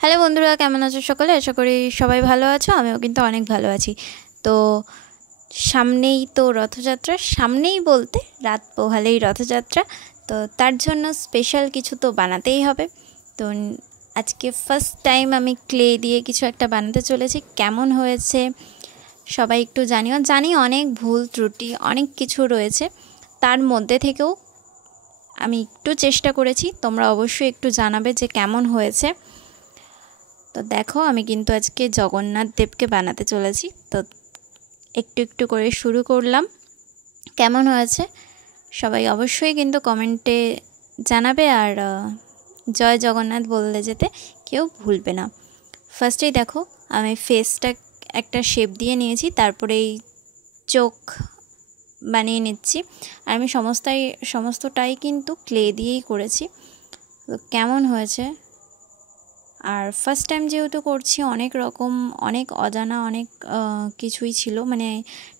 Hello বন্ধুরা, কেমন আছো সকলে? আশা করি সবাই ভালো আছো। আমিও কিন্তু অনেক ভালো আছি। তো সামনেই তো রথযাত্রা, সামনেই বলতে রাত পোহালেই রথযাত্রা। তো তার জন্য স্পেশাল কিছু তো বানাতেই হবে। তো আজকে ফার্স্ট টাইম আমি ক্লে দিয়ে কিছু একটা বানাতে চলেছি। কেমন হয়েছে সবাই একটু জানিও। জানি অনেক ভুল ত্রুটি অনেক কিছু রয়েছে, তার মধ্যে থেকেও আমি একটু চেষ্টা করেছি। তোমরা অবশ্যই একটু জানাবে যে কেমন হয়েছে। তো দেখো, আমি কিন্তু আজকে জগন্নাথ দেবকে বানাতে চলেছি। তো একটু একটু করে শুরু করলাম। কেমন হয়েছে সবাই অবশ্যই কিন্তু কমেন্টে জানাবে, আর জয় জগন্নাথ বললে যেতে কেউ ভুলবে না। ফার্স্টেই দেখো, আমি ফেসটা একটা শেপ দিয়ে নিয়েছি, তারপরে এই চোখ বানিয়ে নিচ্ছি। আর আমি সমস্তটাই কিন্তু ক্লে দিয়েই করেছি। তো কেমন হয়েছে, আর ফার্স্ট টাইম যেহেতু করছি, অনেক অজানা অনেক কিছুই ছিল, মানে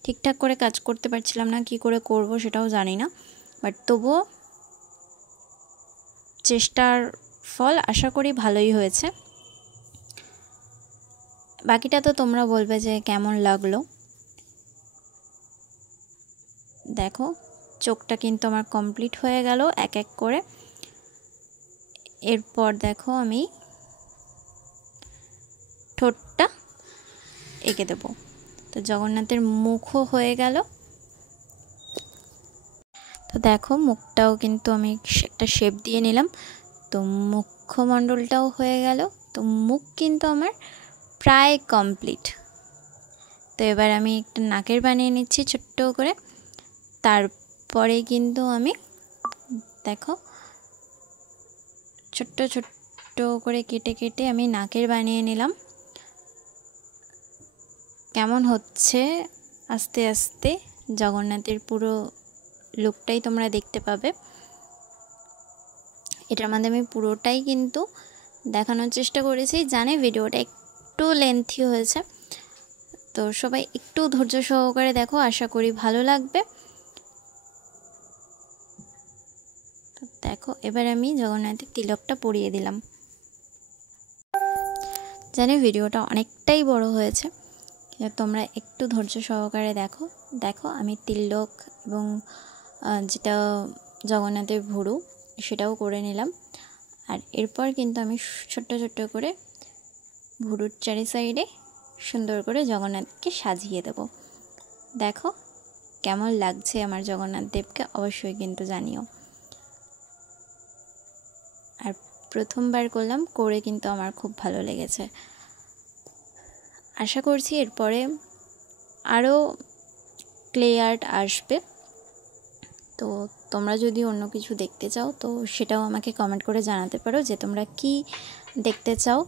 ঠিকঠাক করে কাজ করতে পারছিলাম না, কি করে করব সেটাও জানি না। বাট তবুও চেষ্টার ফল আশা করি ভালোই হয়েছে। বাকিটা তো তোমরা বলবে যে কেমন লাগলো। দেখো, চোখটা কিন্তু আমার কমপ্লিট হয়ে গেল এক এক করে। এরপর দেখো, আমি ঠোঁটটা এঁকে দেবো। তো জগন্নাথের মুখও হয়ে গেল। তো দেখো, মুখটাও কিন্তু আমি একটা শেপ দিয়ে নিলাম। তো মুখমণ্ডলটাও হয়ে গেল। তো মুখ কিন্তু আমার প্রায় কমপ্লিট। তো এবার আমি একটা নাকের বানিয়ে নিচ্ছি ছোট্ট করে। তারপরে কিন্তু আমি দেখো ছোট্ট ছোট্ট করে কেটে কেটে আমি নাকের বানিয়ে নিলাম। কেমন হচ্ছে আস্তে আস্তে জগন্নাথের পুরো লুকটাই তোমরা দেখতে পাবে। এটার মধ্যে আমি পুরোটাই কিন্তু দেখানোর চেষ্টা করেছি। জানি ভিডিওটা একটু লেন্থি হয়েছে, তো সবাই একটু ধৈর্য সহকারে দেখো, আশা করি ভালো লাগবে। তো দেখো, এবার আমি জগন্নাথের তিলকটা পরিয়ে দিলাম। জানি ভিডিওটা অনেকটাই বড় হয়েছে, তোমরা একটু ধৈর্য সহকারে দেখো। দেখো, আমি তিলক এবং যেটা জগন্নাথের ভুরু সেটাও করে নিলাম। আর এরপর কিন্তু আমি ছোট্ট ছোট্ট করে ভুরুর চারি সাইডে সুন্দর করে জগন্নাথকে সাজিয়ে দেব। দেখো কেমন লাগছে আমার জগন্নাথ দেবকে, অবশ্যই কিন্তু জানিও। আর প্রথমবার করলাম, করে কিন্তু আমার খুব ভালো লেগেছে। আশা করছি এরপরে আরও ক্লে আর্ট আসবে। তো তোমরা যদি অন্য কিছু দেখতে চাও, তো সেটাও আমাকে কমেন্ট করে জানাতে পারো যে তোমরা কি দেখতে চাও।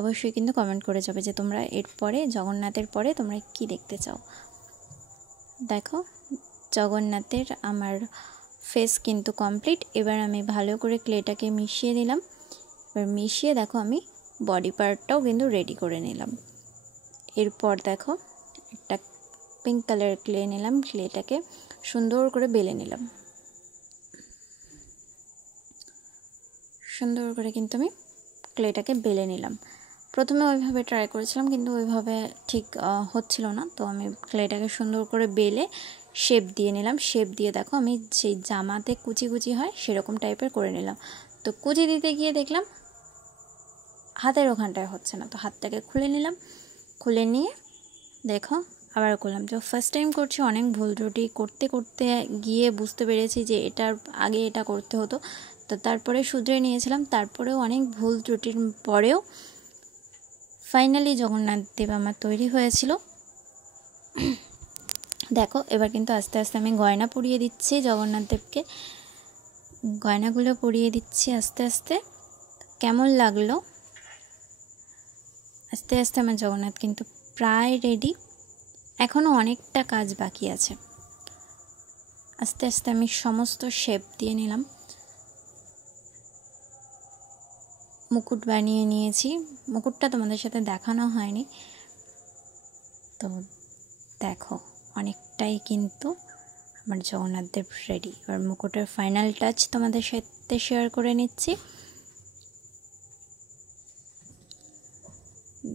অবশ্যই কিন্তু কমেন্ট করে যাবে যে তোমরা এরপরে জগন্নাথের পরে তোমরা কি দেখতে চাও। দেখো, জগন্নাথের আমার ফেস কিন্তু কমপ্লিট। এবার আমি ভালো করে ক্লেটাকে মিশিয়ে দিলাম। এবার মিশিয়ে দেখো, আমি বডি পার্টটাও কিন্তু রেডি করে নিলাম। এরপর দেখো, একটা পিঙ্ক কালারের ক্লে নিলাম, ক্লেটাকে সুন্দর করে বেলে নিলাম। সুন্দর করে কিন্তু আমি ক্লেটাকে বেলে নিলাম। প্রথমে ওইভাবে ট্রাই করেছিলাম, কিন্তু ওইভাবে ঠিক হচ্ছিল না। তো আমি ক্লেটাকে সুন্দর করে বেলে শেপ দিয়ে নিলাম। শেপ দিয়ে দেখো, আমি যেই জামাতে কুচি কুচি হয় সেরকম টাইপের করে নিলাম। তো কুচি দিতে গিয়ে দেখলাম হাতের ওখানটায় হচ্ছে না, তো হাতটাকে খুলে নিলাম। খুলে নিয়ে দেখো আবার করলাম। তো ফার্স্ট টাইম করছি, অনেক ভুল ত্রুটি করতে করতে গিয়ে বুঝতে পেরেছি যে এটার আগে এটা করতে হতো। তো তারপরে শুধরে নিয়েছিলাম। তারপরেও অনেক ভুল ত্রুটির পরেও ফাইনালি জগন্নাথ দেব আমার তৈরি হয়েছিল। দেখো, এবার কিন্তু আস্তে আস্তে আমি গয়না পরিয়ে দিচ্ছি জগন্নাথ দেবকে। গয়নাগুলো পরিয়ে দিচ্ছি আস্তে আস্তে। কেমন লাগলো? আস্তে আস্তে আমার জগন্নাথ কিন্তু প্রায় রেডি। এখনও অনেকটা কাজ বাকি আছে। আস্তে আস্তে আমি সমস্ত শেপ দিয়ে নিলাম। মুকুট বানিয়ে নিয়েছি। মুকুটটা তোমাদের সাথে দেখানো হয়নি। তো দেখো, অনেকটাই কিন্তু আমার জগন্নাথ দেব রেডি। এবার মুকুটের ফাইনাল টাচ তোমাদের সাথে শেয়ার করে নিচ্ছি।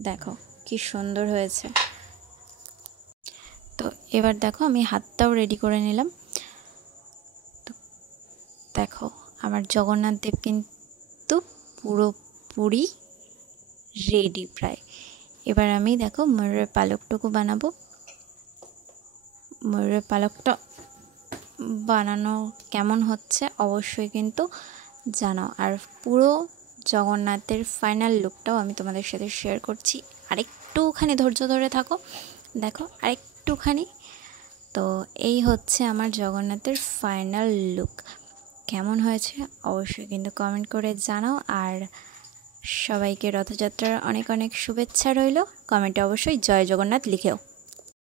দেখো কি সুন্দর হয়েছে। তো এবার দেখো আমি হাতটাও রেডি করে নিলাম। তো দেখো আমার জগন্নাথ দেব কিন্তু পুরোপুরি রেডি প্রায়। এবার আমি দেখো ময়ূরের পালকটুকু বানাবো। ময়ূরের পালকটা বানানো কেমন হচ্ছে অবশ্যই কিন্তু জানাও। আর পুরো জগন্নাথের ফাইনাল লুকটাও আমি তোমাদের সাথে শেয়ার করছি। আরেকটুখানি ধৈর্য ধরে থাকো, দেখো আরেকটুখানি। তো এই হচ্ছে আমার জগন্নাথের ফাইনাল লুক। কেমন হয়েছে অবশ্যই কিন্তু কমেন্ট করে জানাও। আর সবাইকে রথযাত্রার অনেক অনেক শুভেচ্ছা রইল। কমেন্টে অবশ্যই জয় জগন্নাথ লিখেও।